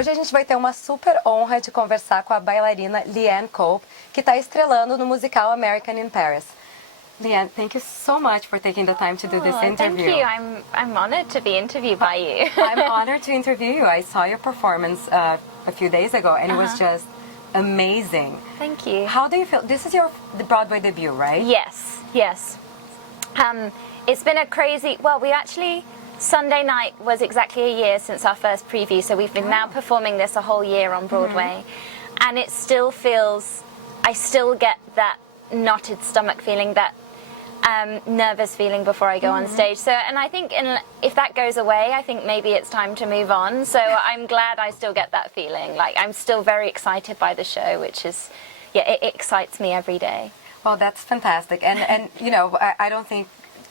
Hoje a gente vai ter uma super honra de conversar com a bailarina Leanne Cope, que está estrelando no musical American in Paris. Leanne, thank you so much for taking the time to do this interview. Thank you. I'm honored to be interviewed by you. I'm honored to interview you. I saw your performance a few days ago, and it was just amazing. Thank you. How do you feel? This is the Broadway debut, right? Yes. It's been a crazy. Well, we actually Sunday night was exactly a year since our first preview, so we've been now performing this a whole year on Broadway, and it still feels. I still get that knotted stomach feeling, that nervous feeling before I go on stage. So, and I think if that goes away, I think maybe it's time to move on. So I'm glad I still get that feeling. Like, I'm still very excited by the show, which is, it excites me every day. Well, that's fantastic. And you know, I don't think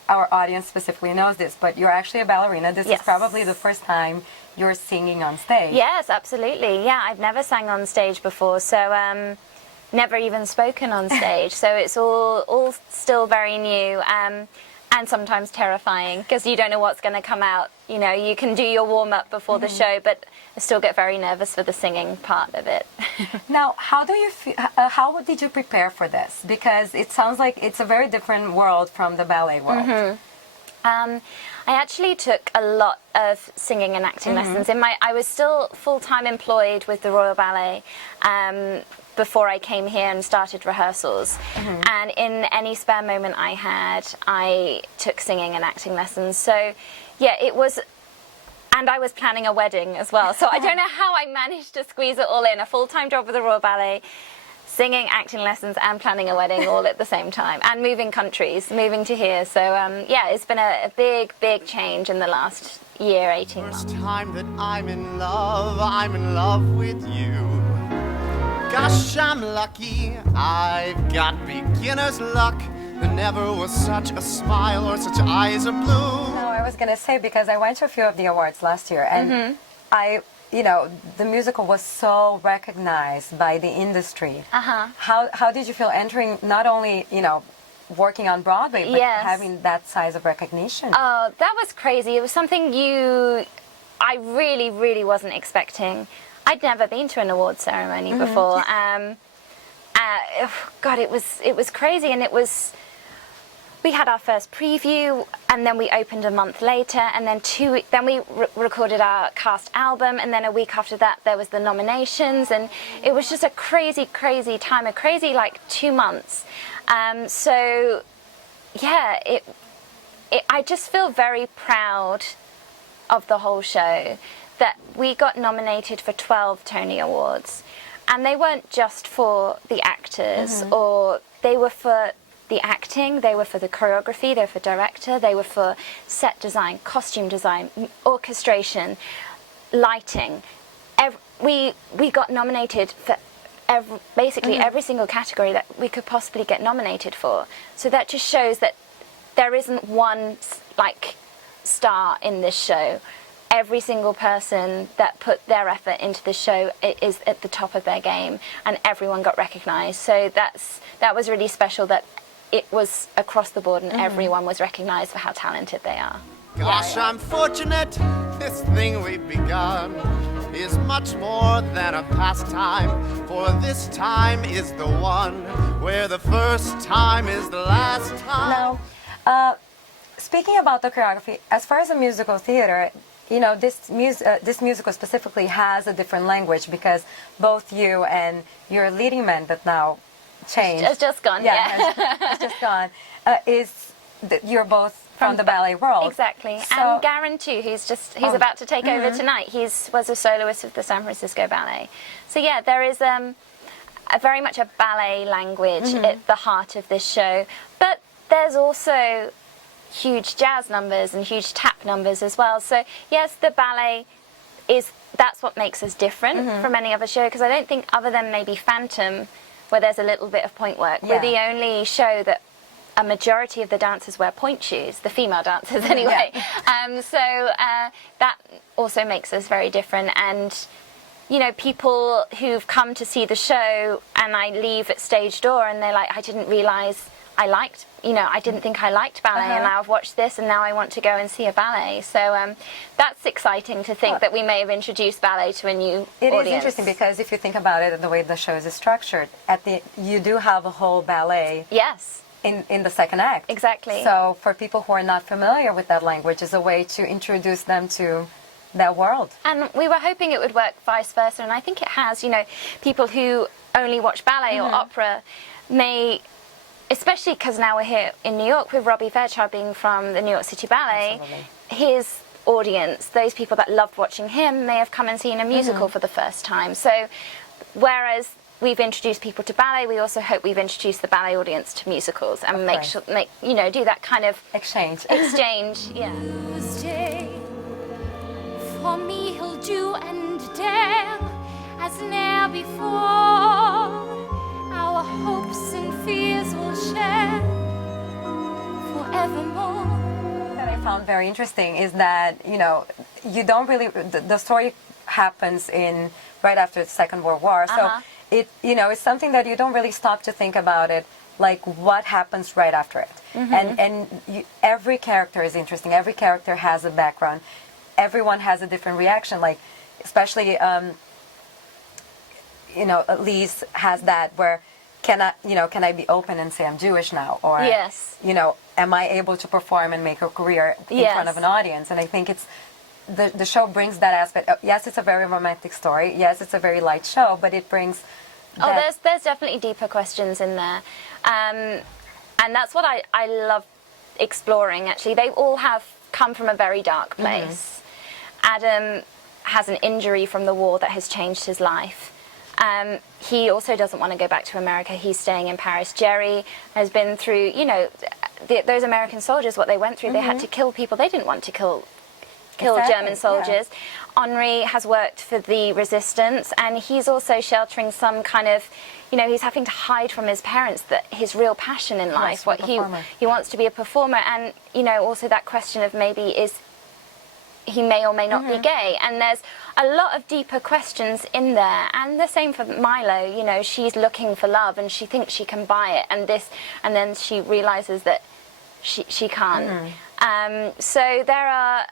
our audience specifically knows this, but you're actually a ballerina. This is probably the first time you're singing on stage. Yes, absolutely. Yeah, I've never sang on stage before. So, never even spoken on stage, so it's all still very new and sometimes terrifying because you don't know what's going to come out. You know, you can do your warm-up before the show, but I still get very nervous for the singing part of it. Now, how do you feel, how did you prepare for this? Because it sounds like it's a very different world from the ballet world. I actually took a lot of singing and acting lessons. I was still full-time employed with the Royal Ballet before I came here and started rehearsals. And in any spare moment I had, I took singing and acting lessons. So, yeah, it was. And I was planning a wedding as well. So I don't know how I managed to squeeze it all in. A full-time job with the Royal Ballet, singing, acting lessons, and planning a wedding all at the same time, and moving countries, moving to here. So yeah, it's been a big change in the last year, 18 months. First time that I'm in love with you. Gosh, I'm lucky, I've got beginner's luck. There never was such a smile or such eyes of blue. No, I was going to say, because I went to a few of the awards last year, and you know, the musical was so recognized by the industry. How did you feel entering, not only, you know, working on Broadway, but having that size of recognition? Oh, that was crazy. It was something I really wasn't expecting. I'd never been to an award ceremony before. God, it was crazy, and it was. We had our first preview, and then we opened a month later, and then then we recorded our cast album, and then a week after that there was the nominations, and it was just a crazy time, a crazy 2 months. So yeah, I just feel very proud of the whole show, that we got nominated for 12 Tony Awards, and they weren't just for the actors, or they were for the acting, they were for the choreography, they were for director, they were for set design, costume design, orchestration, lighting. We got nominated for basically every single category that we could possibly get nominated for. So that just shows that there isn't one star in this show. Every single person that put their effort into the show is at the top of their game, and everyone got recognized. So that was really special, that it was across the board and everyone was recognized for how talented they are. Gosh, I'm fortunate. This thing we've begun is much more than a pastime, for this time is the one where the first time is the last time. Now, speaking about the choreography, as far as the musical theater, you know, this musical specifically has a different language, because both you and your leading man that now changed. It's just gone, it's just gone. You're both from the ballet world. Exactly. So, and Garen too, he's about to take over tonight. He was a soloist of the San Francisco Ballet. So yeah, there is very much a ballet language at the heart of this show. But there's also huge jazz numbers and huge tap numbers as well. So yes, the ballet that's what makes us different from any other show, because I don't think, other than maybe Phantom, where there's a little bit of point work, we're the only show that a majority of the dancers wear point shoes, the female dancers anyway. So that also makes us very different. And you know, people who've come to see the show, and I leave at stage door and they're like, I didn't realize liked, I didn't think I liked ballet, and now I've watched this, and now I want to go and see a ballet. So that's exciting to think that we may have introduced ballet to a new audience. It is interesting because if you think about it, the way the show is structured, you do have a whole ballet. Yes. In the second act. Exactly. So for people who are not familiar with that language, it's a way to introduce them to that world. And we were hoping it would work vice versa, and I think it has. People who only watch ballet or opera may, especially because now we're here in New York with Robbie Fairchild being from the New York City Ballet, his audience, those people that loved watching him, may have come and seen a musical for the first time. So whereas we've introduced people to ballet, we also hope we've introduced the ballet audience to musicals and do that kind of exchange. Yeah. Tuesday, for me he'll do and dare as ne'er before. Our hopes and fears will share forevermore. What I found very interesting is that you don't really the story happens right after the Second World War, so it's something that you don't really stop to think about it, like what happens right after it. And every character is interesting. Every character has a background. Everyone has a different reaction. Like especially Elise has that where can I be open and say I'm Jewish now, or yes, am I able to perform and make a career in front of an audience? And I think it's the show brings that aspect. Yes, it's a very romantic story. Yes, it's a very light show, but it brings there's definitely deeper questions in there, and that's what I love exploring. Actually, they all have come from a very dark place. Adam has an injury from the war that has changed his life. He also doesn't want to go back to America. He's staying in Paris. Jerry has been through, those American soldiers, what they went through. They had to kill people. They didn't want to kill German soldiers. Henri has worked for the resistance, and he's also sheltering some kind of, he's having to hide from his parents that his real passion in life, what he wants to be a performer, and also that question of maybe he may or may not be gay, and there's a lot of deeper questions in there. And the same for Milo. She's looking for love, and she thinks she can buy it, and then she realizes that she can't. So there are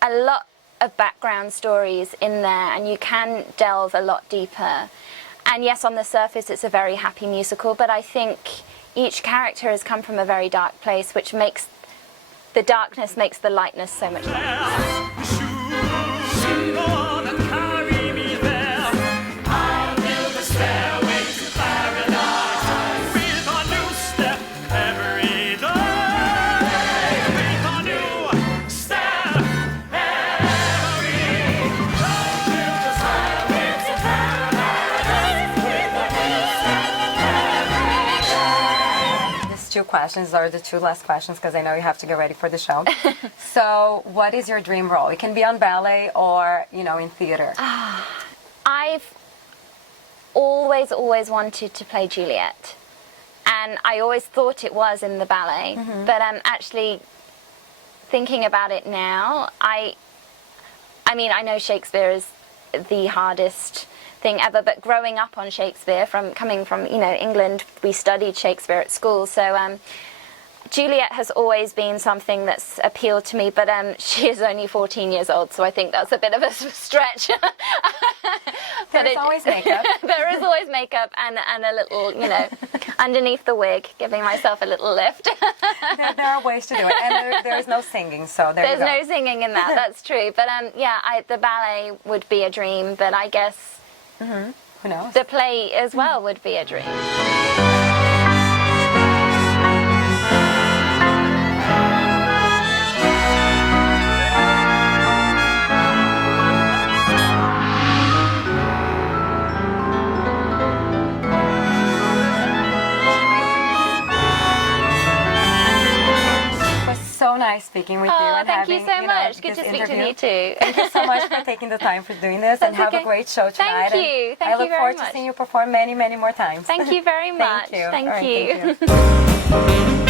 a lot of background stories in there, and you can delve a lot deeper. And yes, on the surface it's a very happy musical, but I think each character has come from a very dark place, which makes the darkness makes the lightness so much better. Two questions are the two last questions because I know you have to get ready for the show. So what is your dream role? It can be on ballet or in theater. I've always wanted to play Juliet, and I always thought it was in the ballet, but actually thinking about it now, I know Shakespeare is the hardest thing ever, but growing up on Shakespeare, coming from England, we studied Shakespeare at school, so Juliet has always been something that's appealed to me, but she is only 14 years old, so I think that's a bit of a stretch. There's always makeup. There is always makeup and a little, underneath the wig, giving myself a little lift. There are ways to do it, and there is no singing, so there's no singing in that. That's true, but the ballet would be a dream, but I guess who knows? The play as well would be a dream. So nice speaking with you and thank having you so much. Good to speak to you too. Thank you so much for taking the time for doing this, and have a great show tonight. Thank you. I look forward to seeing you perform many, many more times. Thank you very much. Thank you. Thank All right, you. thank you.